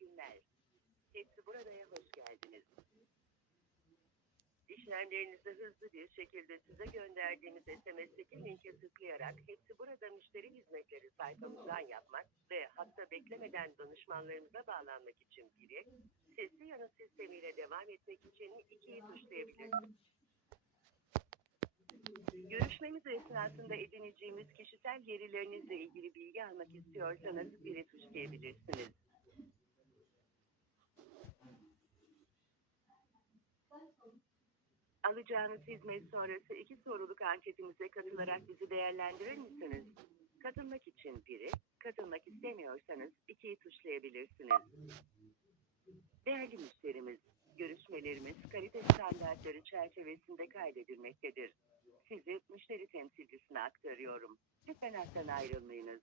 İyi günler. Hepsi buradaya hoş geldiniz. İşlemlerinizi hızlı bir şekilde size gönderdiğimiz SMS'teki linke tıklayarak Hepsi Burada müşteri hizmetleri sayfamızdan yapmak ve hatta beklemeden danışmanlarımıza bağlanmak için 1'i, sesli yanıt sistemiyle devam etmek için 2'yi tuşlayabilirsiniz. Görüşmemiz esnasında edineceğimiz kişisel verilerinizle ilgili bilgi almak istiyorsanız 1'i tuşlayabilirsiniz. Alacağınız hizmet sonrası 2 soruluk anketimize katılarak bizi değerlendirir misiniz? Katılmak için 1'i, katılmak istemiyorsanız 2'yi tuşlayabilirsiniz. Değerli müşterimiz, görüşmelerimiz kalite standartları çerçevesinde kaydedilmektedir. Sizi müşteri temsilcisine aktarıyorum. Lütfen hattan ayrılmayınız.